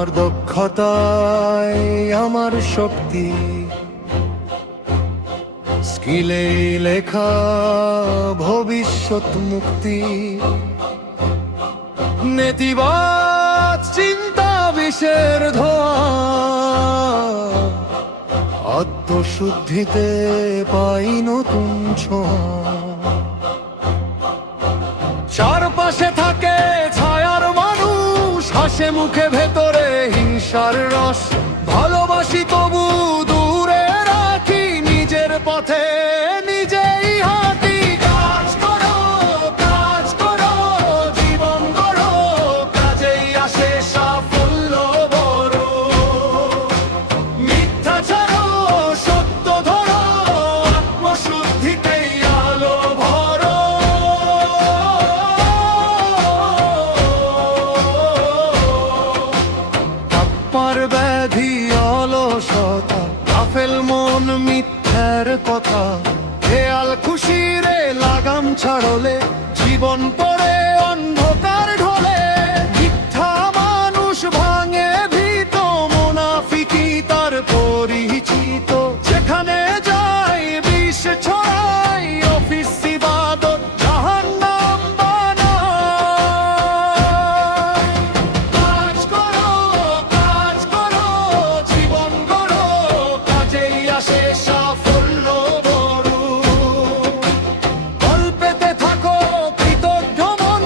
আমার দক্ষতায় আমার শক্তি, স্কিলে লেখা ভবিষ্যৎ মুক্তি। নেতিবাদ চিন্তা বিষের ধোঁয়া, আত্মশুদ্ধিতে পাই নতুন ছোঁয়া। চারপাশে থাকে ছায়ার মানুষ, হাসে মুখে ভেতরে হিংসার রস। ভালোবাসি তবু দূরে রাখি, নিজের পথে নিজেই হাঁটি। কাজ করো, কাজ করো, জীবন গড়ো, কাজেই আসে সাফল্য বড়। মিথ্যা ছাড়ো, সত্য ধরো, আত্মশুদ্ধিতেই আলো ভরো। তাপ্পার ব্যাধি অলসতা, গাফেল মন মিথ্যার কথা। খেয়াল খুশিরে লাগাম ছাড়লে, জীবন পড়ে অন্ধকার ঢলে। মিথ্যা মানুষ ভাঙে ভীত, মুনাফিকি তার পরিচিত। যেখানে যাই বিষ ছড়াই, অফিস ইবাদত জাহান্নাম বানায়। কাজ করো, কাজ করো, জীবন গড়ো, কাজেই আসে সাফল্য বড়। অল্পেতে থাকো কৃতজ্ঞ মন,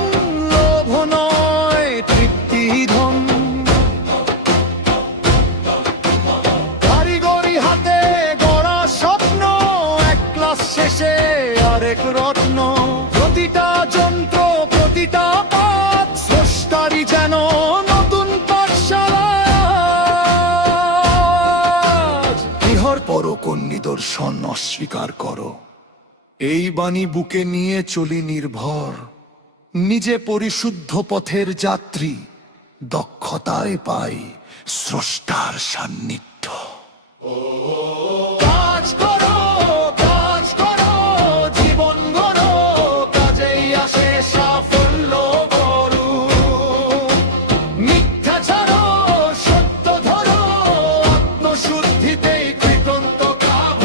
লোভ নয় তৃপ্তি ধন। কারিগরি হাতে গড়া স্বপ্ন, এক ক্লাস শেষে আরেক রত্ন। প্রতিটা যন্ত্র, প্রতিটা পাত, স্রষ্টারই যেন নতুন পাঠশালা। ইহর পরকন নিদর্শন অস্বীকার করো, এই বাণী বুকে নিয়ে চলি নির্ভর। নিজে পরিশুদ্ধ পথের যাত্রী, দক্ষতায় পাই স্রষ্টার সান্নিধ্য। কাজ করো, কাজ করো, জীবন গড়ো, কাজেই আসে সাফল্য বড়। মিথ্যা ছাড়ো, সত্য ধরো, আত্মশুদ্ধিতেই কৃতন্ত কাভ।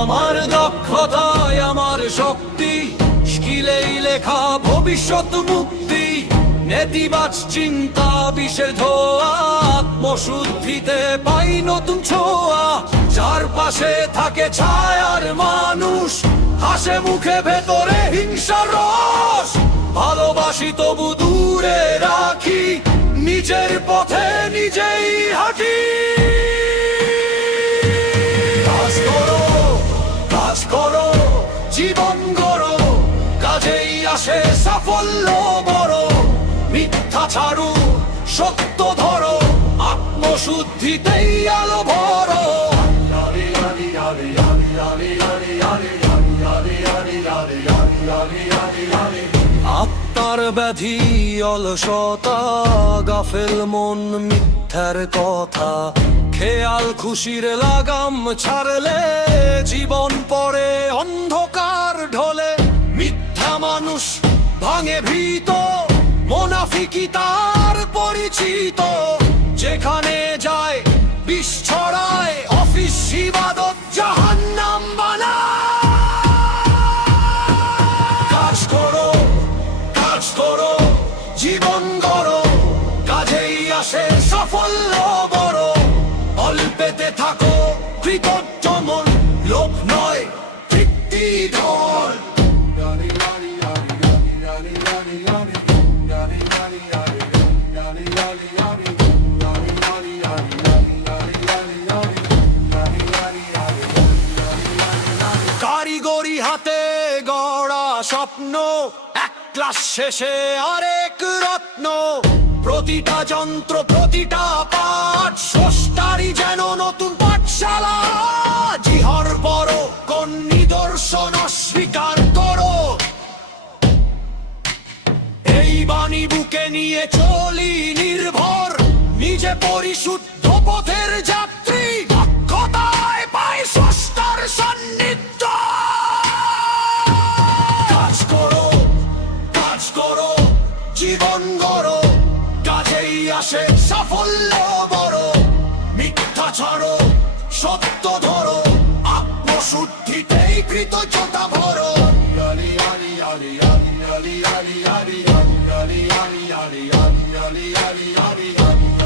আমার দক্ষতায় আমার শক্তি, স্কিলেই লেখা ভবিষ্যৎ মুক্তি। নেতিবাদ চিন্তা বিষের ধোয়া, আত্মশুদ্ধিতে পাই নতুন ছোঁয়া। চারপাশে থাকে ছায়ার মানুষ, হাসে মুখে ভেতরে হিংসার রস। ভালোবাসি তবু দূরে রাখি, নিজের পথে নিজেই হাঁটি। কাজ করো, কাজ করো, জীবন গড়ো, কাজেই আসে সাফল্য বড়। মিথ্যা ছাড়ো, সত্য ধরো, আত্মশুদ্ধিতেই আলো ভরো। আত্মার ব্যাধি অলসতা, গাফেল মন মিথ্যার কথা। খেয়াল খুশির লাগাম ছাড়লে, জীবন পড়ে অন্ধকার ঢলে। মিথ্যা মানুষ ভাঙে ভীত, মুনাফিকি তার পরিচিত। যেখানে যায় বিষ ছড়ায়, অফিস ইবাদত জাহান্নাম বানায়। কাজ করো, কাজ করো, জীবন গড়ো, কাজেই আসে সাফল্য বড়। অল্পেতে থাকো কৃতজ্ঞ মন, লোভ নয় তৃপ্তি ধন। কারিগরি হাতে স্বপ্ন, এক ক্লাস শেষে আরেক রত্ন। প্রতিটা যন্ত্র, প্রতিটা পাঠ, স্রষ্টারই যেন নতুন পাঠশালা। জিহর বড় কোন নিদর্শন অস্বীকার করো, এই বাণী বুকে নিয়ে চলি নির্ভর। নিজে পরিশুদ্ধ পথের যাত্রী, দক্ষতায় পাই স্রষ্টার সান্নিধ্য। কাজ করো, কাজ করো, জীবন গড়ো, কাজেই আসে সাফল্য বড়। মিথ্যা ছাড়ো, সত্য ধরো, আত্মশুদ্ধিতেই কৃতজ্ঞতা ভরো। আলি আলি আলি আলি আলি আলি আলি আলি আলি আলি আলি আলি আলি আলি আলি